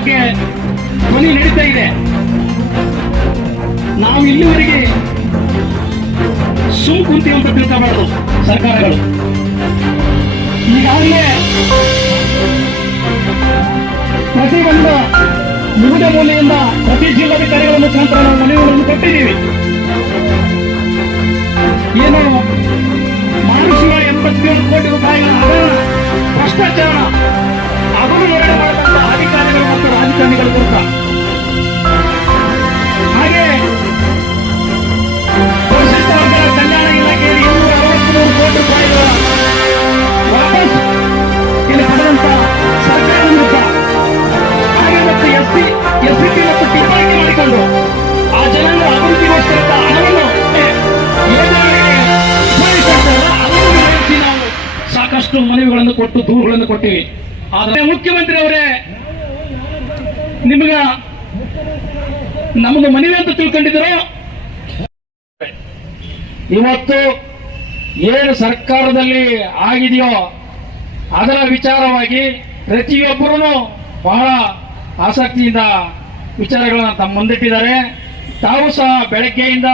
ಬಗ್ಗೆ ಧ್ವನಿ ನಡೀತಾ ಇದೆ. ನಾವು ಇಲ್ಲಿವರೆಗೆ ಸುಮ್ ಕುಂತೀವಿ ಅಂತ ಮಾಡೋದು ಸರ್ಕಾರಗಳು. ಈಗಾಗಲೇ ಪ್ರತಿಯೊಂದು ವಿವಿಧ ಮೂಲೆಯಿಂದ ಪ್ರತಿ ಜಿಲ್ಲಾಧಿಕಾರಿಗಳ ಮುಖಾಂತರ ನಾವು ಮನವಿಗಳನ್ನು ಕೊಟ್ಟಿದ್ದೀವಿ. ಏನು ಮಾನುಷಿಕ ಎಂಬತ್ತೇಳು ಕೋಟಿ ರೂಪಾಯಿಗಳ ಭ್ರಷ್ಟಾಚಾರ ಅದನ್ನು ನಿರ್ಣಯ ಮಾಡಿದಂತಹ ಅಧಿಕಾರಿಗಳು ವಿರುದ್ಧ ಹಾಗೆ ಕಲ್ಯಾಣ ಇಲಾಖೆಯಲ್ಲಿ ಇನ್ನೂರ ಅರವತ್ಮೂರು ಕೋಟಿ ವಾಪಸ್ ಇಲ್ಲಿ ಸರ್ಕಾರ ಹಾಗೆ ಮತ್ತು ಎಸ್ ಸಿ ಎಸ್ ಸಿ ಮತ್ತು ಮಾಡಿಕೊಂಡು ಆ ಜನಾಂಗ ಅಭಿವೃದ್ಧಿಗೋಸ್ಕರ ಹಣವನ್ನು ಸಾಕಷ್ಟು ಮನವಿಗಳನ್ನು ಕೊಟ್ಟು ದೂರುಗಳನ್ನು ಕೊಟ್ಟಿವಿ. ಆದರೆ ಮುಖ್ಯಮಂತ್ರಿ ಅವರೇ ನಿಮಗ ನಮ್ದು ಮನವಿ ಅಂತ ತಿಳ್ಕೊಂಡಿದ್ರು ಇವತ್ತು ಏನು ಸರ್ಕಾರದಲ್ಲಿ ಆಗಿದೆಯೋ ಅದರ ವಿಚಾರವಾಗಿ ಪ್ರತಿಯೊಬ್ಬರೂ ಬಹಳ ಆಸಕ್ತಿಯಿಂದ ವಿಚಾರಗಳನ್ನು ತಮ್ಮ ಮುಂದಿಟ್ಟಿದ್ದಾರೆ. ತಾವು ಸಹ ಬೆಳಗ್ಗೆಯಿಂದ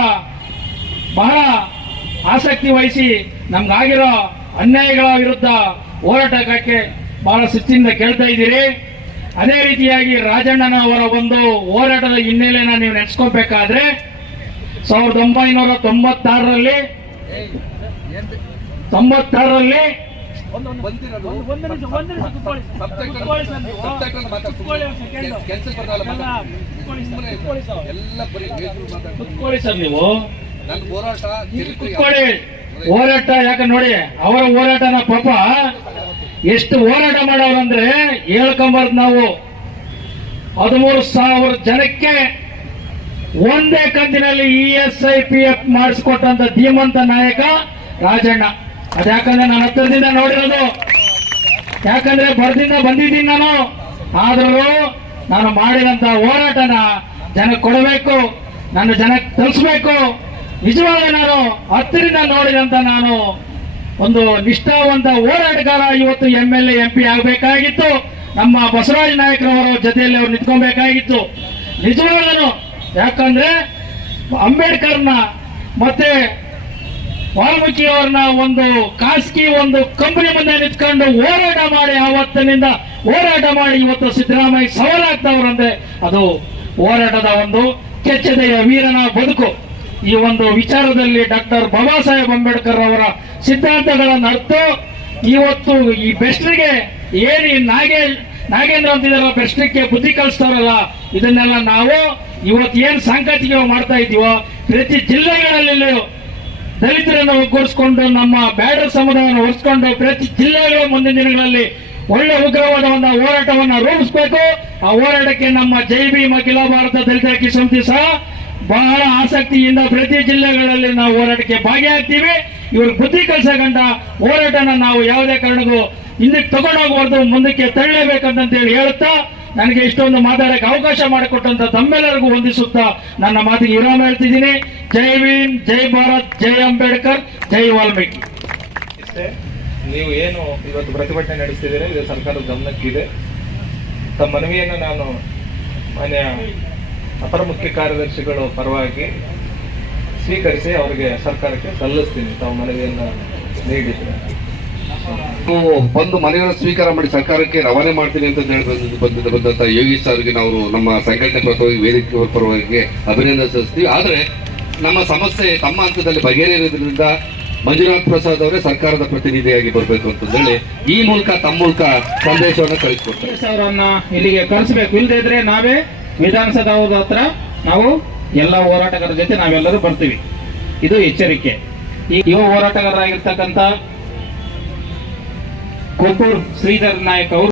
ಬಹಳ ಆಸಕ್ತಿ ವಹಿಸಿ ನಮ್ಗಾಗಿರೋ ಅನ್ಯಾಯಗಳ ವಿರುದ್ಧ ಹೋರಾಟಕ್ಕೆ ಬಹಳ ಶಿಸ್ತಿನಿಂದ ಕೇಳ್ತಾ ಇದ್ದೀರಿ. ಅದೇ ರೀತಿಯಾಗಿ ರಾಜಣ್ಣನವರ ಒಂದು ಹೋರಾಟದ ಹಿನ್ನೆಲೆನ ನೀವು ನೆನೆಸ್ಕೋಬೇಕಾದ್ರೆ ಸಾವಿರದ ಒಂಬೈನೂರ ತೊಂಬತ್ತಾರರಲ್ಲಿ ತೊಂಬತ್ತಾರರಲ್ಲಿ ಸರ್. ನೀವು. ಹೋರಾಟ ಯಾಕೆ ನೋಡಿ ಅವರ ಹೋರಾಟನ ಪಾಪ ಎಷ್ಟು ಹೋರಾಟ ಮಾಡೋರಂದ್ರೆ ಹೇಳ್ಕೊಂಬಾರ್ದು ನಾವು. ಹದಿಮೂರು ಸಾವಿರ ಜನಕ್ಕೆ ಒಂದೇ ಕಂತಿನಲ್ಲಿ E S I P F ಮಾಡಿಸ್ಕೊಟ್ಟಂತ ಧೀಮಂತ ನಾಯಕ ರಾಜಣ್ಣ. ಅದ್ಯಾಕಂದ್ರೆ ನಾನು ಹತ್ತಿರದಿಂದ ನೋಡಿರೋದು. ಯಾಕಂದ್ರೆ ಬರ್ದಿಂದ ಬಂದಿದ್ದೀನಿ ನಾನು. ಆದರೂ ನಾನು ಮಾಡಿದಂತ ಹೋರಾಟನ ಜನಕ್ಕೆ ಕೊಡಬೇಕು, ನನ್ನ ಜನಕ್ಕೆ ತಲುಪಿಸ್ಬೇಕು. ನಿಜವಾಗ ನಾನು ಹತ್ತಿರದಿಂದ ನೋಡಿದಂತ ನಾನು ಒಂದು ನಿಷ್ಠಾವಂತ ಹೋರಾಟಗಾರ ಇವತ್ತು ಎಂ ಎಲ್ ಎಂ ಪಿ ಆಗಬೇಕಾಗಿತ್ತು. ನಮ್ಮ ಬಸವರಾಜ ನಾಯಕರವರ ಜೊತೆಯಲ್ಲಿ ಅವ್ರು ನಿಂತ್ಕೊಬೇಕಾಗಿತ್ತು. ನಿಜವಾಗನು ಯಾಕಂದ್ರೆ ಅಂಬೇಡ್ಕರ್ನ ಮತ್ತೆ ವಾಲ್ಮೀಕಿ ಅವ್ರನ್ನ ಒಂದು ಖಾಸಗಿ ಒಂದು ಕಂಪನಿ ಮುಂದೆ ನಿಂತ್ಕೊಂಡು ಹೋರಾಟ ಮಾಡಿ ಆವತ್ತಿನಿಂದ ಹೋರಾಟ ಮಾಡಿ ಇವತ್ತು ಸಿದ್ದರಾಮಯ್ಯ ಸವಾಲಾಗ್ತವ್ರಂದ್ರೆ ಅದು ಹೋರಾಟದ ಒಂದು ಕೆಚ್ಚದೆಯ ವೀರನ ಬದುಕು. ಈ ಒಂದು ವಿಚಾರದಲ್ಲಿ ಡಾಕ್ಟರ್ ಬಾಬಾ ಸಾಹೇಬ್ ಅಂಬೇಡ್ಕರ್ ಅವರ ಸಿದ್ಧಾಂತಗಳನ್ನು ಅರ್ಥ ಇವತ್ತು ಈ ಬೆಸ್ಟ್ರಿಗೆ ಏನಿ ನಾಗೇ, ನಾಗೇಂದ್ರ ಅಂತಿದಾರಲ್ಲ, ಬೆಸ್ಟ್ರಿಗೆ ಬುದ್ಧಿ ಕಲಿಸ್ತಾರಲ್ಲ, ಇದನ್ನೆಲ್ಲ ನಾವು ಇವತ್ತು ಏನು ಸಾಂಕೇತಿಕ ಮಾಡ್ತಾ ಇದೀವೋ ಪ್ರತಿ ಜಿಲ್ಲೆಗಳಲ್ಲಿ ದಲಿತರನ್ನು ಒಗ್ಗೂಡಿಸಿಕೊಂಡು, ನಮ್ಮ ಬ್ಯಾಡರ್ ಸಮುದಾಯವನ್ನು ಒರೆಸ್ಕೊಂಡು ಪ್ರತಿ ಜಿಲ್ಲೆಗಳು ಮುಂದಿನ ದಿನಗಳಲ್ಲಿ ಒಳ್ಳೆ ಉಗ್ರವಾದ ಒಂದು ಹೋರಾಟವನ್ನು ರೂಪಿಸಬೇಕು. ಆ ಹೋರಾಟಕ್ಕೆ ನಮ್ಮ ಜೈ ಭೀಮ್, ಅಖಿಲ ಭಾರತ ದಲಿತ ಸಮಿತಿ ಸಹ ಬಹಳ ಆಸಕ್ತಿಯಿಂದ ಪ್ರತಿ ಜಿಲ್ಲೆಗಳಲ್ಲಿ ನಾವು ಹೋರಾಟಕ್ಕೆ ಭಾಗಿಯಾಗ್ತೀವಿ. ಇವರು ಬುದ್ಧಿ ಕಲಿಸಕಂತ ಹೋರಾಟನ ನಾವು ಯಾವುದೇ ಕಾರಣಕ್ಕೂ ಹಿಂದಕ್ಕೆ ತಗೊಂಡೋಗಬಾರ್ದು, ಮುಂದಕ್ಕೆ ತಳ್ಳಬೇಕಂತ ಹೇಳಿ ಹೇಳುತ್ತಾ, ನನಗೆ ಇಷ್ಟೊಂದು ಮಾತಾಡಕ್ಕೆ ಅವಕಾಶ ಮಾಡಿಕೊಟ್ಟಂತ ತಮ್ಮೆಲ್ಲರಿಗೂ ಹೊಂದಿಸುತ್ತಾ ನನ್ನ ಮಾತಿಗೆ ವಿರಾಮ ಹೇಳ್ತಿದ್ದೀನಿ. ಜೈ ಭೀಮ್, ಜೈ ಭಾರತ್, ಜೈ ಅಂಬೇಡ್ಕರ್, ಜೈ ವಾಲ್ಮೀಕಿ. ನೀವು ಏನು ಇವತ್ತು ಪ್ರತಿಭಟನೆ ನಡೆಸ್ತಿದ್ದೀರಾ? ಇದು ಸರ್ಕಾರದ ಗಮನಕ್ಕಿದೆ. ತಮ್ಮ ಮನವಿಯನ್ನು ನಾನು ಮಾನ್ಯ ಅಪರ ಮುಖ್ಯ ಕಾರ್ಯದರ್ಶಿಗಳು ಪರವಾಗಿ ಸ್ವೀಕರಿಸಿ ಅವರಿಗೆ ಸರ್ಕಾರಕ್ಕೆ ಸಲ್ಲಿಸ್ತೀನಿ. ತಾವು ಮನವಿಯನ್ನು ನೀಡಿದ್ರೆ. ನೀವು ಬಂದು ಮನೆಯನ್ನು ಸ್ವೀಕಾರ ಮಾಡಿ ಸರ್ಕಾರಕ್ಕೆ ರವಾನೆ ಮಾಡ್ತೀನಿ ಅಂತ ಹೇಳಿ ಬಂದ- ಬಂದ ಬಂದಂತ ಯೋಗೀಶ್ ಸರ್ಗೆ ನಾವು ನಮ್ಮ ಸಂಘಟನೆ ಪರವಾಗಿ ವೇದಿಕೆ ಪರವಾಗಿ ಅಭಿನಂದನೆ ಸಲ್ಲಿಸ್ತೀವಿ ಆದರೆ ನಮ್ಮ ಸಮಸ್ಯೆ ತಮ್ಮ ಹಂತದಲ್ಲಿ ಬಗೆಹರಿಯೋದ್ರಿಂದ ಮಂಜುನಾಥ್ ಪ್ರಸಾದ್ ಅವರೇ ಸರ್ಕಾರದ ಪ್ರತಿನಿಧಿಯಾಗಿ ಬರಬೇಕು ಅಂತ ಹೇಳಿ ಈ ಮೂಲಕ ತಮ್ಮ ಮೂಲಕ ಸಂದೇಶವನ್ನು ಕಳಿಸ್ಕೊಡ್ತಾರೆ. ಅವರನ್ನ ಇಲ್ಲಿಗೆ ಕಳಿಸ್ಬೇಕು ಇಲ್ಲದೇ ಇದ್ರೆ ನಾವೇ ವಿಧಾನಸೌಧದ ಹತ್ರ ನಾವು ಎಲ್ಲ ಹೋರಾಟಗಾರರ ಜೊತೆ ನಾವೆಲ್ಲರೂ ಬರ್ತೀವಿ. ಇದು ಎಚ್ಚರಿಕೆ. ಈ ಯುವ ಹೋರಾಟಗಾರರಾಗಿರ್ತಕ್ಕಂಥ ಕೊಟ್ಟೂರು ಶ್ರೀಧರ್ ನಾಯಕ್ ಅವರು